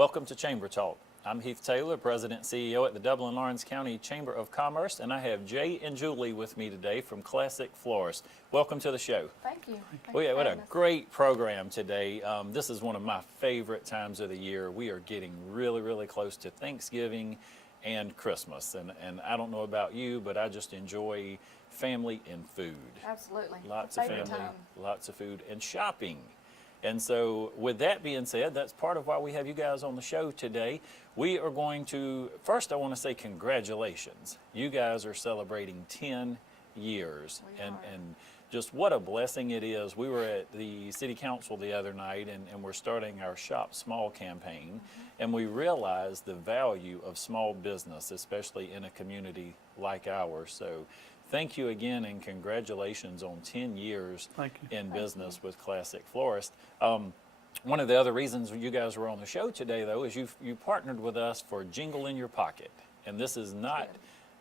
Welcome to Chamber Talk. I'm Heath Taylor, President and CEO at the Dublin-Lawrence County Chamber of Commerce, and I have Jay and Julie with me today from Classic Florist. Welcome to the show. Thank you. We had a great program today. This is one of my favorite times of the year. We are getting really, really close to Thanksgiving and Christmas, and I don't know about you, but I just enjoy family and food. Absolutely. Lots of family, lots of food, and shopping. And so with that being said, that's part of why we have you guys on the show today. We are going to, first I want to say congratulations. You guys are celebrating 10 years. And just what a blessing it is. We were at the city council the other night and we're starting our Shop Small campaign. And we realized the value of small business, especially in a community like ours. So thank you again, and congratulations on 10 years in business with Classic Florist. One of the other reasons you guys were on the show today, though, is you partnered with us for Jingle in Your Pocket. And this is not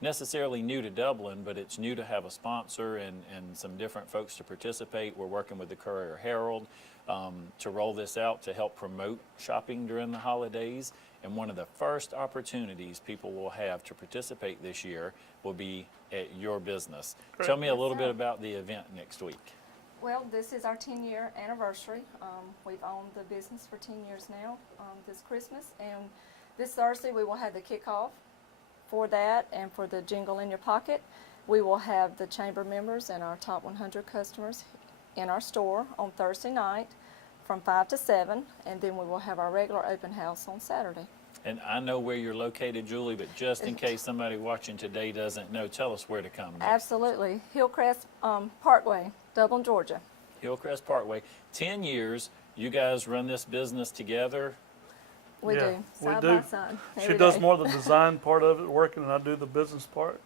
necessarily new to Dublin, but it's new to have a sponsor and some different folks to participate. We're working with the Courier-Herald to roll this out to help promote shopping during the holidays. And one of the first opportunities people will have to participate this year will be at your business. Great. Tell me a little bit about the event next week. Well, this is our 10-year anniversary. We've owned the business for 10 years now this Christmas. And this Thursday we will have the kickoff for that, and for the Jingle in Your Pocket. We will have the chamber members and our top 100 customers in our store on Thursday night from 5 to 7, and then we will have our regular open house on Saturday. And I know where you're located, Julie, but just in case somebody watching today doesn't know, tell us where to come next. Absolutely. Hillcrest Parkway, Dublin, Georgia. Hillcrest Parkway. 10 years, you guys run this business together. We do, side by side. She does more of the design part of it, working, and I do the business part.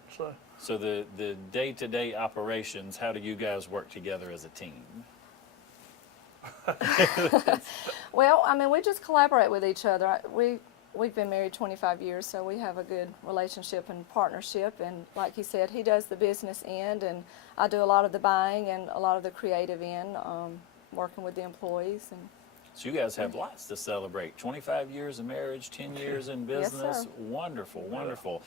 So the day-to-day operations, how do you guys work together as a team? Well, I mean, we just collaborate with each other. We've been married 25 years, so we have a good relationship and partnership. And like he said, he does the business end, and I do a lot of the buying and a lot of the creative end, working with the employees. And so you guys have lots to celebrate. 25 years of marriage, 10 years in business. Yes, sir. Wonderful, wonderful.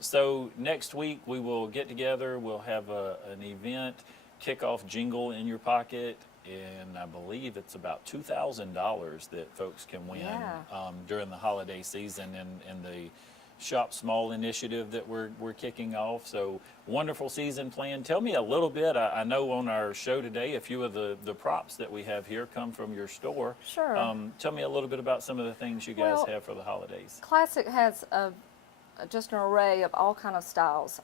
So next week we will get together. We'll have an event, kickoff Jingle in Your Pocket, and I believe it's about $2,000 that folks can win during the holiday season in the Shop Small initiative that we're kicking off. So wonderful season plan. Tell me a little bit. I know on our show today a few of the props that we have here come from your store. Sure. Tell me a little bit about some of the things you guys have for the holidays. Classic has just an array of all kind of styles.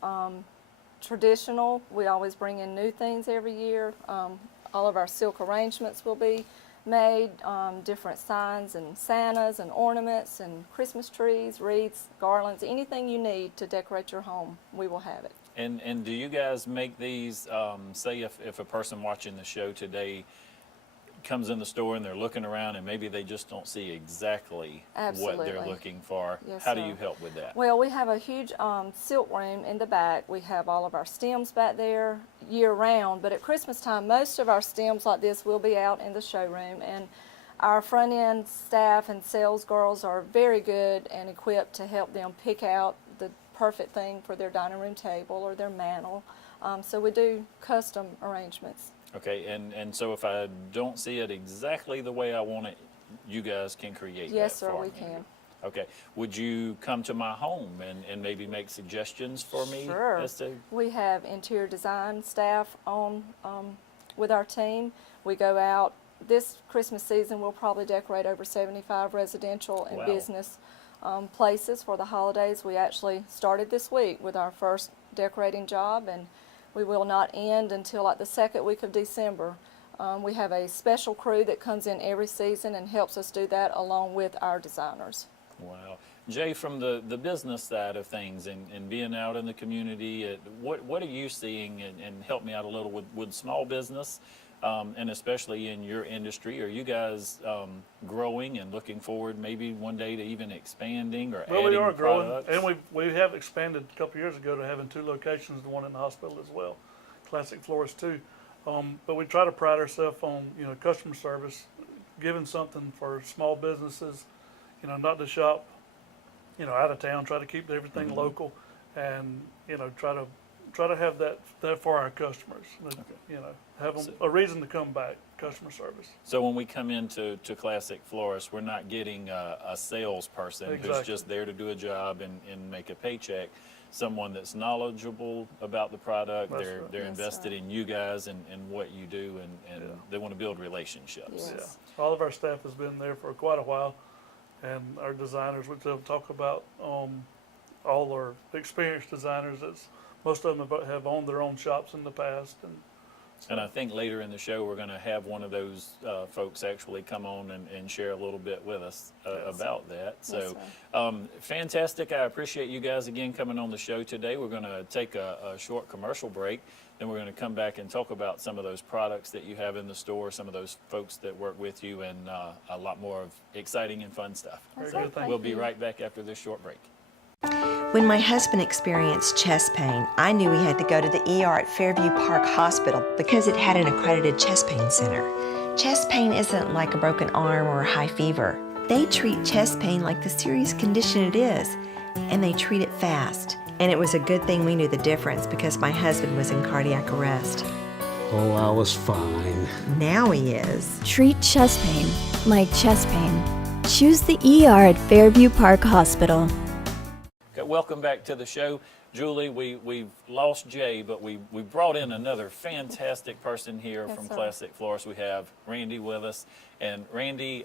Traditional, we always bring in new things every year. All of our silk arrangements will be made, different signs and Santas and ornaments and Christmas trees, wreaths, garlands, anything you need to decorate your home, we will have it. And do you guys make these, say if a person watching the show today comes in the store and they're looking around and maybe they just don't see exactly what they're looking for, how do you help with that? Well, we have a huge silk room in the back. We have all of our stems back there year-round, but at Christmas time, most of our stems like this will be out in the showroom, and our front-end staff and sales girls are very good and equipped to help them pick out the perfect thing for their dining room table or their mantel. So we do custom arrangements. Okay, and so if I don't see it exactly the way I want it, you guys can create that Yes, sir, for we me. can. Okay, would you come to my home and maybe make suggestions for me? Sure. As to... We have interior design staff on with our team. We go out. This Christmas season, we'll probably decorate over 75 residential and business places for the holidays. We actually started this week with our first decorating job, and we will not end until like the second week of December. We have a special crew that comes in every season and helps us do that along with our designers. Wow. Jay, from the business side of things and being out in the community, what are you seeing, and help me out a little with small business, and especially in your industry? Are you guys growing and looking forward maybe one day to even expanding or adding products? Well, we are growing, and we have expanded a couple of years ago to having 2 locations, the one in the hospital as well, Classic Florist too. But we try to pride ourselves on customer service, giving something for small businesses, not to shop, out of town, try to keep everything local, and, try to have that for our customers, have them a reason to come back, customer service. So when we come into Classic Florist, we're not getting a salesperson who's Exactly. just there to do a job and make a paycheck. Someone that's knowledgeable about the product. That's They're right. they're That's invested right. in you guys and what you do, and Yeah. they want to build relationships. Yes. Yeah, all of our staff has been there for quite a while, and our designers, which they'll talk about, all our experienced designers. Most of them have owned their own shops in the past, And I think later in the show, we're going to have one of those folks actually come on and share a little bit with us about that. So, fantastic. I appreciate you guys again coming on the show today. We're going to take a short commercial break. Then we're going to come back and talk about some of those products that you have in the store, some of those folks that work with you, and a lot more of exciting and fun stuff. Very So good. Thank we'll be you. right back after this short break. When my husband experienced chest pain, I knew he had to go to the ER at Fairview Park Hospital because it had an accredited chest pain center. Chest pain isn't like a broken arm or a high fever. They treat chest pain like the serious condition it is, and they treat it fast. And it was a good thing we knew the difference because my husband was in cardiac arrest. Oh, I was fine. Now he is. Treat chest pain like chest pain. Choose the ER at Fairview Park Hospital. Okay, welcome back to the show. Julie, we've lost Jay, but we brought in another fantastic person here Yes, from sir. Classic Florist. We have Randy with us. And Randy,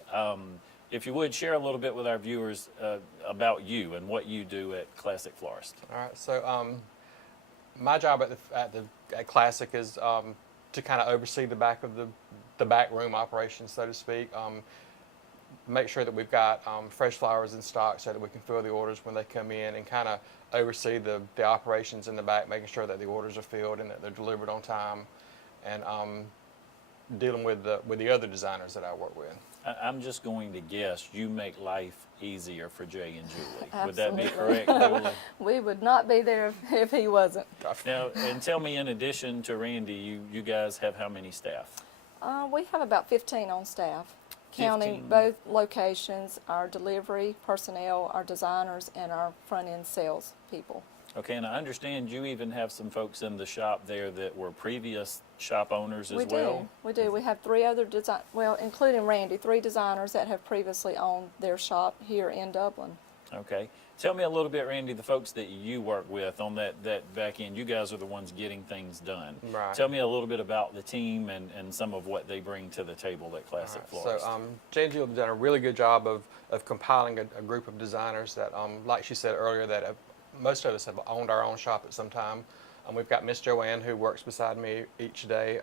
if you would, share a little bit with our viewers about you and what you do at Classic Florist. All right. So my job at Classic is to kind of oversee the back of the back room operations, so to speak. Make sure that we've got fresh flowers in stock so that we can fill the orders when they come in, and kind of oversee the operations in the back, making sure that the orders are filled and that they're delivered on time, and dealing with the other designers that I work with. I'm just going to guess you make life easier for Jay and Julie. Would that be Absolutely. correct, Julie? We would not be there if he wasn't. Now, and tell me, in addition to Randy, you guys have how many staff? We have about 15 on staff, counting 15. both locations, our delivery personnel, our designers, and our front-end sales people. Okay, and I understand you even have some folks in the shop there that were previous shop owners as well? We do. We have 3 other including Randy, 3 designers that have previously owned their shop here in Dublin. Okay. Tell me a little bit, Randy, the folks that you work with on that back end. You guys are the ones getting things done. Right. Tell me a little bit about the team and some of what they bring to the table at Classic Florist. So Jay and Jill have done a really good job of compiling a group of designers that, like she said earlier, that most of us have owned our own shop at some time. We've got Miss Joanne, who works beside me each day.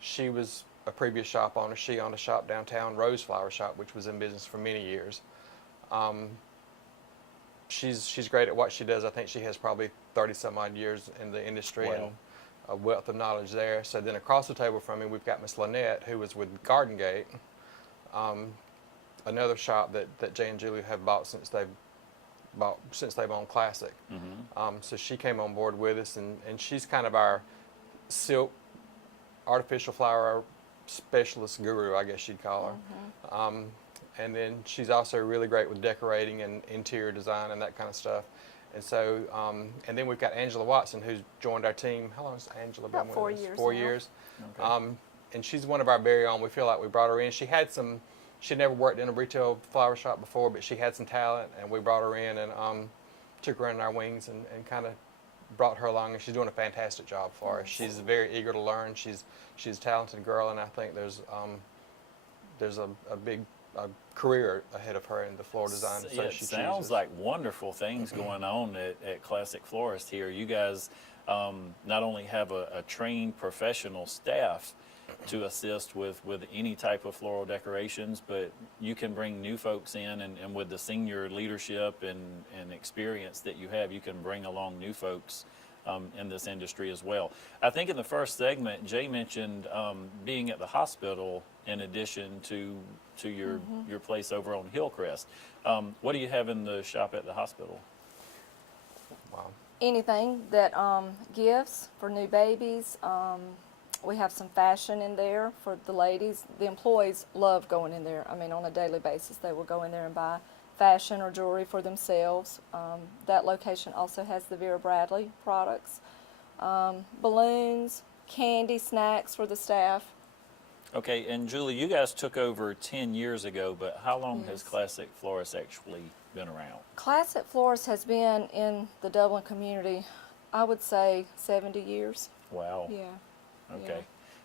She was a previous shop owner. She owned a shop downtown, Rose Flower Shop, which was in business for many years. She's great at what she does. I think she has probably 30-some odd years in the industry. Wow. And a wealth of knowledge there. So then across the table from me, we've got Miss Lynette, who was with Garden Gate, another shop that Jay and Julie have bought since they've owned Classic. So she came on board with us, and she's kind of our silk artificial flower specialist guru, I guess you'd call her. And then she's also really great with decorating and interior design and that kind of stuff. And so, and then we've got Angela Watson, who's joined our team. How long has Angela been About with 4 us? years 4 now. years. Okay. And she's one of our very own. We feel like we brought her in. She'd never worked in a retail flower shop before, but she had some talent, and we brought her in and took her under our wings and kind of brought her along, and she's doing a fantastic job for us. She's very eager to learn. She's a talented girl, and I think there's a big career ahead of her in the floor design. Yeah, it sounds like wonderful things going on at Classic Florist here. You guys not only have a trained professional staff to assist with any type of floral decorations, but you can bring new folks in, and with the senior leadership and experience that you have, you can bring along new folks in this industry as well. I think in the first segment, Jay mentioned being at the hospital in addition to your place over on Hillcrest. What do you have in the shop at the hospital? Wow. Anything that gifts for new babies. We have some fashion in there for the ladies. The employees love going in there. I mean, on a daily basis, they will go in there and buy fashion or jewelry for themselves. That location also has the Vera Bradley products, balloons, candy, snacks for the staff. Okay, and Julie, you guys took over 10 years ago, but how long has Classic Florist actually been around? Classic Florist has been in the Dublin community, I would say 70 years. Wow. Yeah. Okay.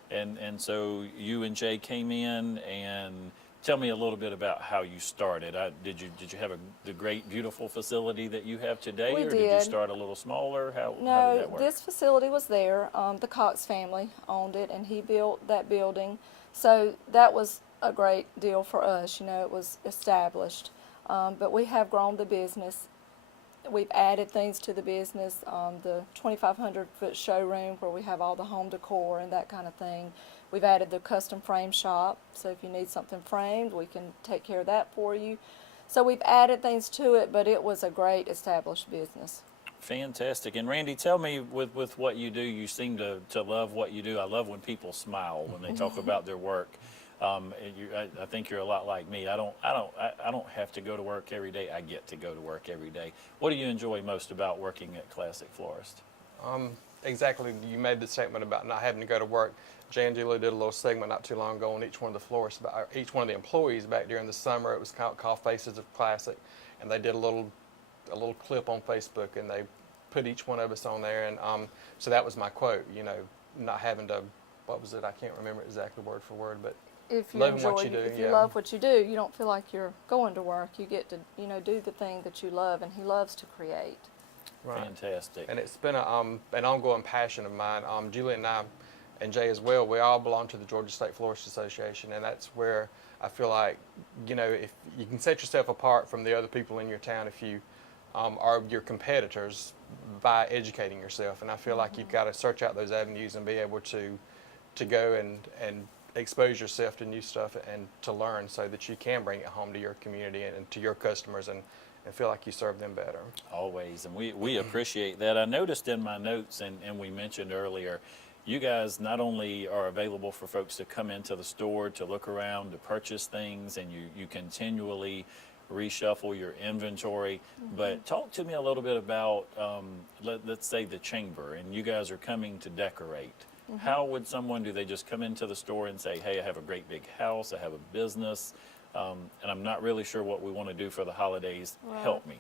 And so you and Jay came in, and tell me a little bit about how you started. Did you have the great, beautiful facility that you have today, We or did you did. start a little smaller? How did No, that work? this facility was there. The Cox family owned it, and he built that building. So that was a great deal for us. You know, it was established. But we have grown the business. We've added things to the business. The 2,500-foot showroom where we have all the home decor and that kind of thing. We've added the custom frame shop. So if you need something framed, we can take care of that for you. So we've added things to it, but it was a great established business. Fantastic. And Randy, tell me, with what you do, you seem to love what you do. I love when people smile when they talk about their work. And I think you're a lot like me. I don't have to go to work every day. I get to go to work every day. What do you enjoy most about working at Classic Florist? Exactly. You made the statement about not having to go to work. Jay and Julie did a little segment not too long ago on each one of the florists, each one of the employees back during the summer. It was called Faces of Classic, and they did a little clip on Facebook, and they put each one of us on there. And so that was my quote. You know, not having to. What was it? I can't remember exactly word for word, but If you loving enjoy, what you do, if you yeah. love what you do, you don't feel like you're going to work. You get to, you know, do the thing that you love, and he loves to create. Right. Fantastic. And it's been an ongoing passion of mine. Julie and I, and Jay as well, we all belong to the Georgia State Florist Association, and that's where I feel like, you know, if you can set yourself apart from the other people in your town if you are your competitors by educating yourself. And I feel like you've got to search out those avenues and be able to go and expose yourself to new stuff and to learn so that you can bring it home to your community and to your customers and feel like you serve them better. Always, and we appreciate that. I noticed in my notes, and we mentioned earlier, you guys not only are available for folks to come into the store, to look around, to purchase things, and you continually reshuffle your inventory, but talk to me a little bit about, let's say, the chamber, and you guys are coming to decorate. How would someone, do they just come into the store and say, hey, I have a great big house, I have a business, and I'm not really sure what we want to do for the holidays, help me?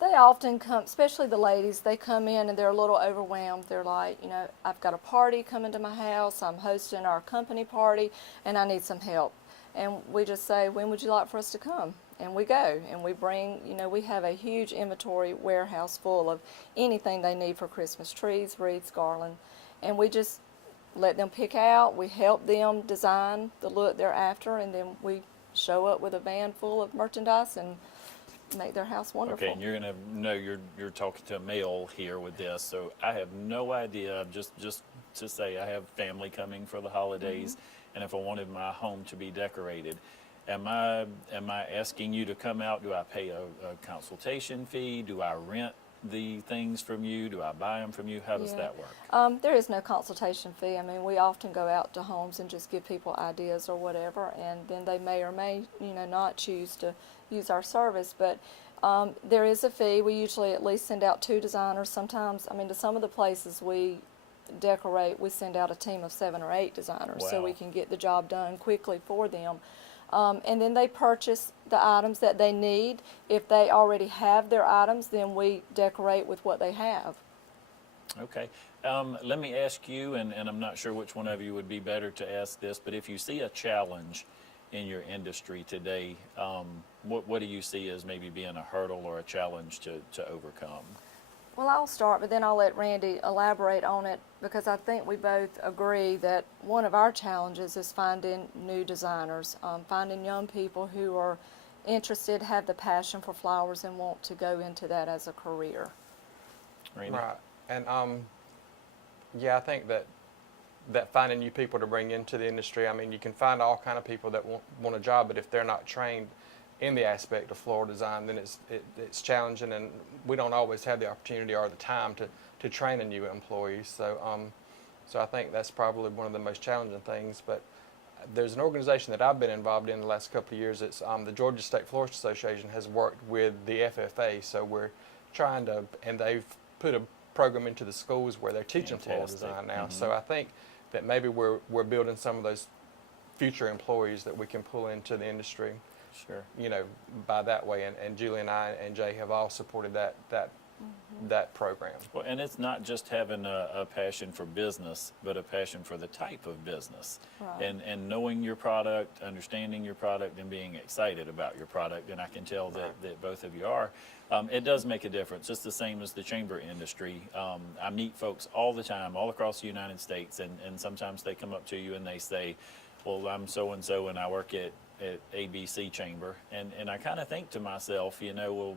They often come, especially the ladies, they come in and they're a little overwhelmed. They're like, you know, I've got a party coming to my house, I'm hosting our company party, and I need some help. And we just say, when would you like for us to come? And we go, and we bring, you know, we have a huge inventory warehouse full of anything they need for Christmas: trees, wreaths, garland, and we just let them pick out. We help them design the look they're after, and then we show up with a van full of merchandise and make their house wonderful. Okay, and you're gonna know you're talking to a male here with this, so I have no idea. Just to say, I have family coming for the holidays, and if I wanted my home to be decorated, am I asking you to come out? Do I pay a consultation fee? Do I rent the things from you? Do I buy them from you? How does that work? There is no consultation fee. I mean, we often go out to homes and just give people ideas or whatever, and then they may or may, you know, not choose to use our service. But there is a fee. We usually at least send out 2 designers. Sometimes, I mean, to some of the places we decorate, we send out a team of 7 or 8 designers so Wow. we can get the job done quickly for them. And then they purchase the items that they need. If they already have their items, then we decorate with what they have. Okay. Let me ask you, and I'm not sure which one of you would be better to ask this, but if you see a challenge in your industry today, what do you see as maybe being a hurdle or a challenge to overcome? Well, I'll start, but then I'll let Randy elaborate on it, because I think we both agree that one of our challenges is finding new designers, finding young people who are interested, have the passion for flowers, and want to go into that as a career. Randy? Right. And yeah, I think that finding new people to bring into the industry, I mean, you can find all kind of people that want a job, but if they're not trained in the aspect of floral design, then it's challenging, and we don't always have the opportunity or the time to train a new employee. So I think that's probably one of the most challenging things. But there's an organization that I've been involved in the last couple of years. It's the Georgia State Florist Association has worked with the FFA, so we're trying to, and they've put a program into the schools where they're teaching floral Fantastic. design now. So I think that maybe we're building some of those future employees that we can pull into the industry, Sure. you know, by that way. And Julie and I and Jay have all supported that program. Well, and it's not just having a passion for business, but a passion for the type of business. Right. And knowing your product, understanding your product, and being excited about your product. And I can tell that both of you are. It does make a difference. It's the same as the chamber industry. I meet folks all the time, all across the United States, and sometimes they come up to you and they say, well, I'm so-and-so and I work at ABC Chamber. And I kind of think to myself, you know, well,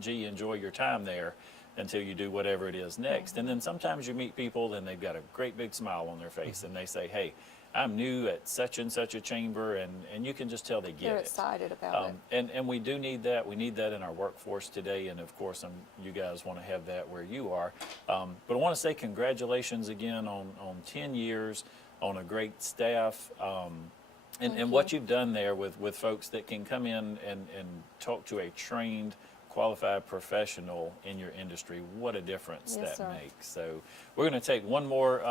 gee, enjoy your time there until you do whatever it is next. And then sometimes you meet people and they've got a great big smile on their face and they say, hey, I'm new at such and such a chamber, and you can just tell they get They're it. excited about it. And we do need that. We need that in our workforce today, and of course, you guys want to have that where you are. But I want to say congratulations again on 10 years, on a great staff, and what you've done there with folks that can come in and talk to a trained, qualified professional in your industry. What a difference Yes, that sir. makes. So we're going to take one more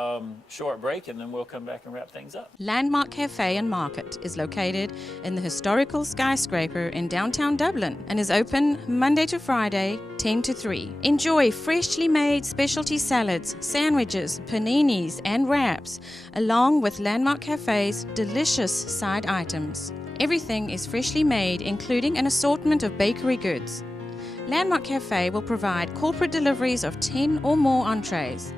short break, and then we'll come back and wrap things up. Landmark Cafe and Market is located in the historical skyscraper in downtown Dublin and is open Monday to Friday, 10 to 3. Enjoy freshly made specialty salads, sandwiches, paninis, and wraps, along with Landmark Cafe's delicious side items. Everything is freshly made, including an assortment of bakery goods. Landmark Cafe will provide corporate deliveries of 10 or more entrees.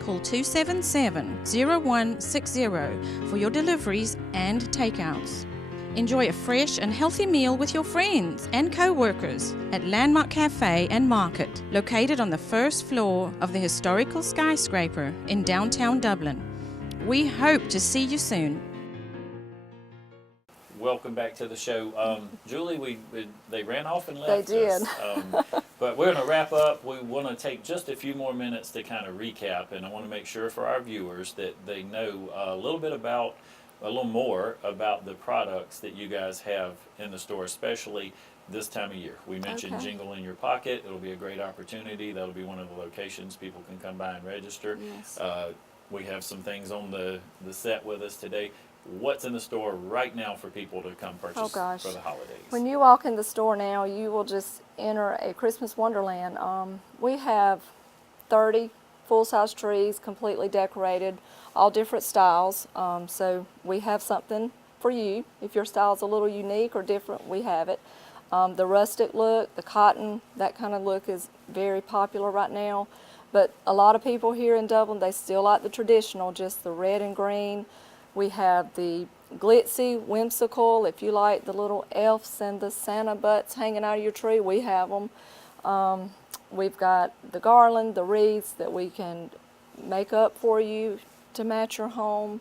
Call 277-0160 for your deliveries and takeouts. Enjoy a fresh and healthy meal with your friends and co-workers at Landmark Cafe and Market, located on the first floor of the historical skyscraper in downtown Dublin. We hope to see you soon. Welcome back to the show. Julie, they ran off and left They us. did. But we're going to wrap up. We want to take just a few more minutes to kind of recap, and I want to make sure for our viewers that they know a little more about the products that you guys have in the store, especially this time of year. We mentioned Okay. Jingle in Your Pocket. It'll be a great opportunity. That'll be one of the locations people can come by and register. Yes. We have some things on the set with us today. What's in the store right now for people to come purchase for the holidays? When you walk in the store now, you will just enter a Christmas Wonderland. We have 30 full-size trees, completely decorated, all different styles. So we have something for you. If your style's a little unique or different, we have it. The rustic look, the cotton, that kind of look is very popular right now. But a lot of people here in Dublin, they still like the traditional, just the red and green. We have the glitzy, whimsical. If you like the little elves and the Santa butts hanging out of your tree, we have them. We've got the garland, the wreaths that we can make up for you to match your home.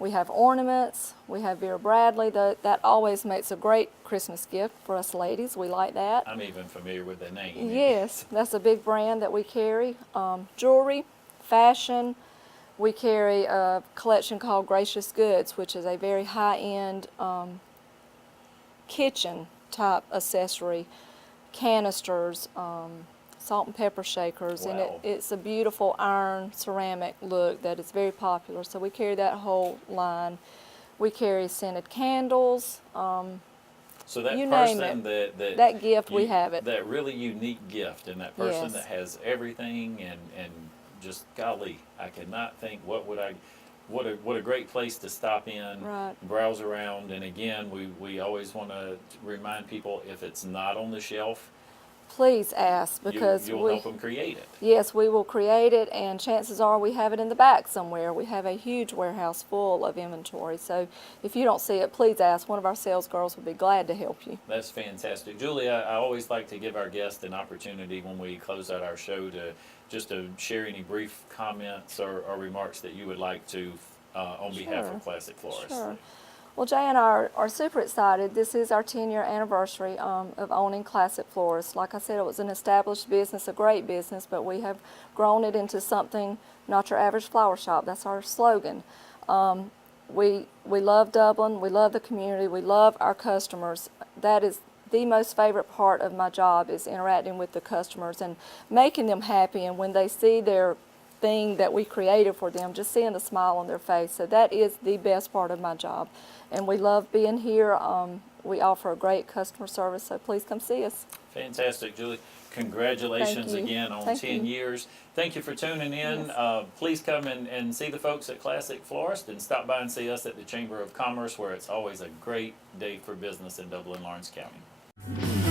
We have ornaments. We have Vera Bradley. That always makes a great Christmas gift for us ladies. We like that. I'm even familiar with the name. Yes, that's a big brand that we carry. Jewelry, fashion. We carry a collection called Gracious Goods, which is a very high-end kitchen type accessory, canisters, salt and pepper shakers, and Wow. it's a beautiful iron ceramic look that is very popular. So we carry that whole line. We carry scented candles. So that You name person That gift, we have it. That really unique gift, and that person Yes. that has everything, and just golly, I cannot think what a great place to stop in, Right. browse around, and again, we always want to remind people if it's not on the shelf, Please ask, because you'll help them create it. Yes, we will create it, and chances are we have it in the back somewhere. We have a huge warehouse full of inventory, so if you don't see it, please ask. One of our sales girls would be glad to help you. That's fantastic. Julie, I always like to give our guests an opportunity when we close out our show to share any brief comments or remarks that you would like to on behalf Sure. of Classic Florist. Sure. Well, Jay and I are super excited. This is our 10-year anniversary of owning Classic Florist. Like I said, it was an established business, a great business, but we have grown it into something not your average flower shop. That's our slogan. we love Dublin, we love the community, we love our customers. That is the most favorite part of my job, is interacting with the customers and making them happy, and when they see their thing that we created for them, just seeing the smile on their face. So that is the best part of my job, and we love being here. We offer a great customer service, so please come see us. Fantastic, Julie. Congratulations Thank you. again on Thank 10 you. years. Thank you for tuning in. Yes. Please come and see the folks at Classic Florist, and stop by and see us at the Chamber of Commerce, where it's always a great day for business in Dublin, Lawrence County.